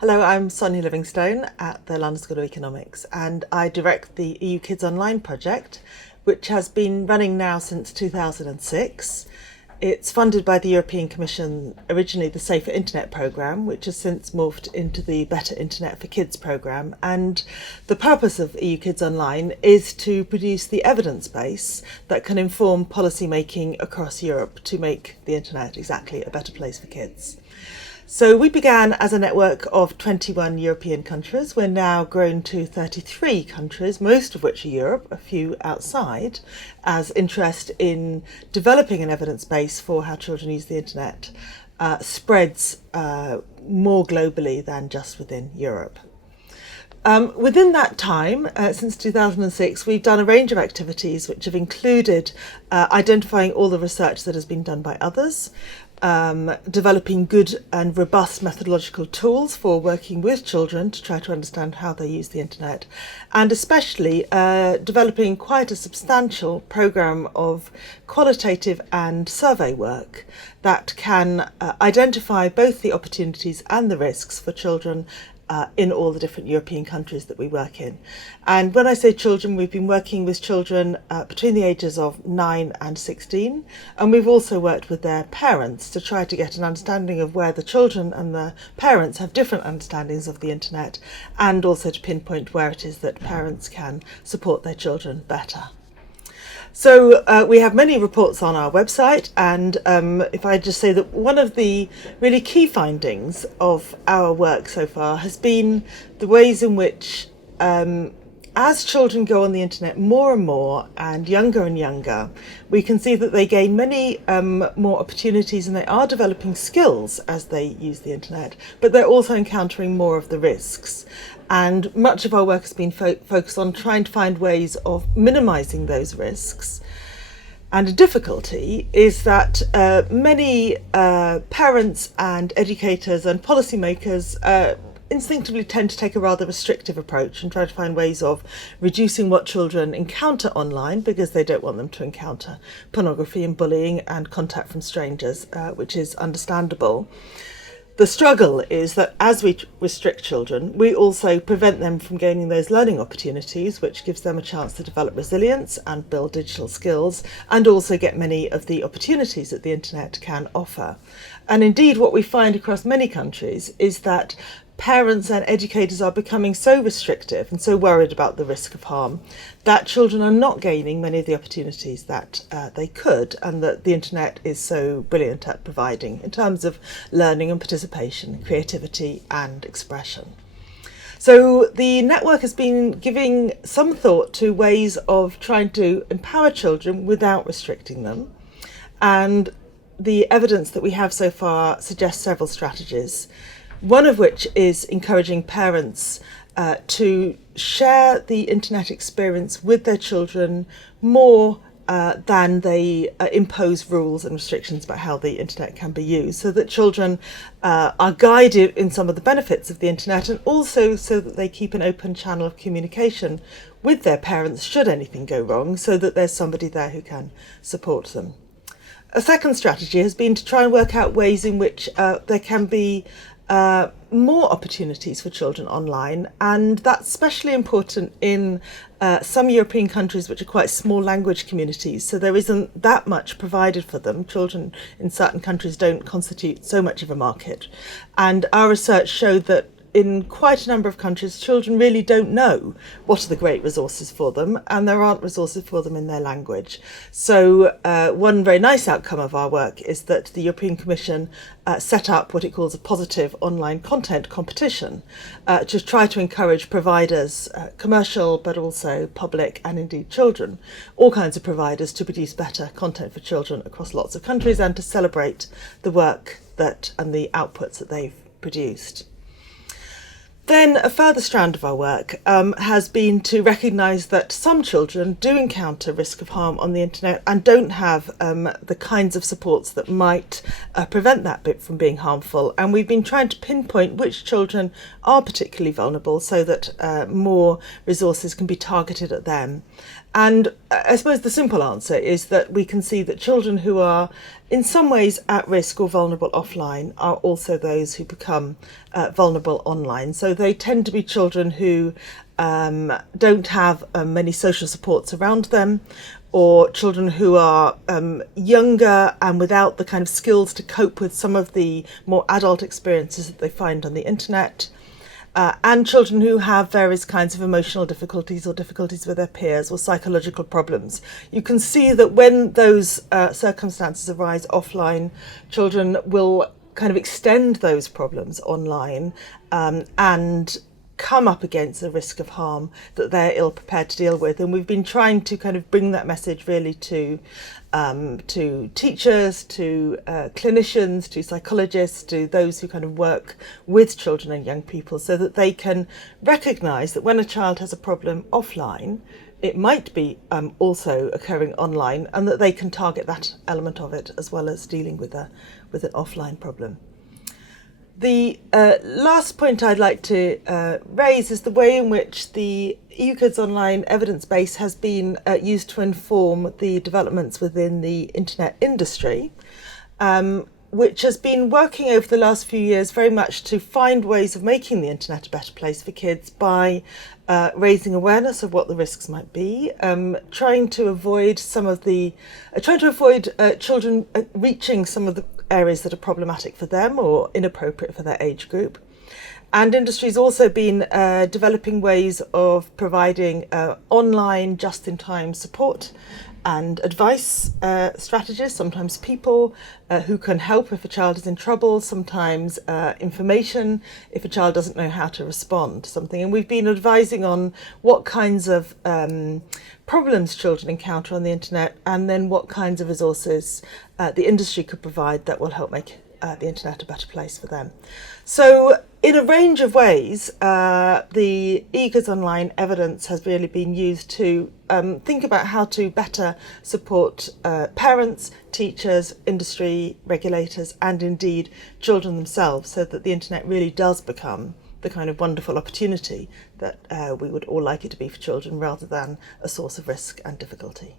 Hello, I'm Sonia Livingstone at the London School of Economics, and I direct the EU Kids Online project, which has been running now since 2006. It's funded by the European Commission, originally the Safer Internet programme, which has since morphed into the Better Internet for Kids programme. And the purpose of EU Kids Online is to produce the evidence base that can inform policy making across Europe to make the internet exactly a better place for kids. So we began as a network of 21 European countries. We're now grown to 33 countries, most of which are Europe, a few outside, as interest in developing an evidence base for how children use the internet spreads more globally than just within Europe. Within that time, since 2006, we've done a range of activities which have included identifying all the research that has been done by others, developing good and robust methodological tools for working with children to try to understand how they use the internet, and especially developing quite a substantial programme of qualitative and survey work that can identify both the opportunities and the risks for children in all the different European countries that we work in. And when I say children, we've been working with children between the ages of 9 and 16, and we've also worked with their parents to try to get an understanding of where the children and the parents have different understandings of the internet, and also to pinpoint where it is that parents can support their children better. So we have many reports on our website, and if I just say that one of the really key findings of our work so far has been the ways in which as children go on the internet more and more and younger, we can see that they gain many more opportunities, and they are developing skills as they use the internet, but they're also encountering more of the risks. And much of our work has been focused on trying to find ways of minimising those risks. And a difficulty is that many parents and educators and policymakers instinctively tend to take a rather restrictive approach and try to find ways of reducing what children encounter online, because they don't want them to encounter pornography and bullying and contact from strangers, which is understandable. The struggle is that as we restrict children, we also prevent them from gaining those learning opportunities, which gives them a chance to develop resilience and build digital skills, and also get many of the opportunities that the internet can offer. And indeed, what we find across many countries is that parents and educators are becoming so restrictive and so worried about the risk of harm that children are not gaining many of the opportunities that they could, and that the internet is so brilliant at providing in terms of learning and participation, creativity and expression. So the network has been giving some thought to ways of trying to empower children without restricting them, and the evidence that we have so far suggests several strategies. One of which is encouraging parents to share the internet experience with their children more than they impose rules and restrictions about how the internet can be used, so that children are guided in some of the benefits of the internet, and also so that they keep an open channel of communication with their parents should anything go wrong, so that there's somebody there who can support them. A second strategy has been to try and work out ways in which there can be more opportunities for children online, and that's especially important in some European countries which are quite small language communities, so there isn't that much provided for them. Children in certain countries don't constitute so much of a market, and our research showed that in quite a number of countries, children really don't know what are the great resources for them, and there aren't resources for them in their language. So one very nice outcome of our work is that the European Commission set up what it calls a positive online content competition to try to encourage providers, commercial but also public and indeed children, all kinds of providers, to produce better content for children across lots of countries and to celebrate the work that and the outputs that they've produced. Then a further strand of our work has been to recognise that some children do encounter risk of harm on the internet and don't have the kinds of supports that might prevent that bit from being harmful. And we've been trying to pinpoint which children are particularly vulnerable so that more resources can be targeted at them. And I suppose the simple answer is that we can see that children who are in some ways at risk or vulnerable offline are also those who become vulnerable online. So they tend to be children who don't have many social supports around them, or children who are younger and without the kind of skills to cope with some of the more adult experiences that they find on the internet. And children who have various kinds of emotional difficulties or difficulties with their peers or psychological problems. You can see that when those circumstances arise offline, children will kind of extend those problems online and come up against the risk of harm that they're ill prepared to deal with. And we've been trying to kind of bring that message really to teachers, to clinicians, to psychologists, to those who kind of work with children and young people, so that they can recognise that when a child has a problem offline, it might be also occurring online, and that they can target that element of it as well as dealing with an offline problem. The last point I'd like to raise is the way in which the EU Kids Online evidence base has been used to inform the developments within the internet industry, which has been working over the last few years very much to find ways of making the internet a better place for kids by raising awareness of what the risks might be, trying to avoid children reaching some of the areas that are problematic for them or inappropriate for their age group. And industry's also been developing ways of providing online just-in-time support and advice strategies, sometimes people who can help if a child is in trouble, sometimes information if a child doesn't know how to respond to something. And we've been advising on what kinds of problems children encounter on the internet, and then what kinds of resources the industry could provide that will help make the internet a better place for them. So in a range of ways, the EU Kids Online evidence has really been used to think about how to better support parents, teachers, industry, regulators, and indeed children themselves, so that the internet really does become the kind of wonderful opportunity that we would all like it to be for children, rather than a source of risk and difficulty.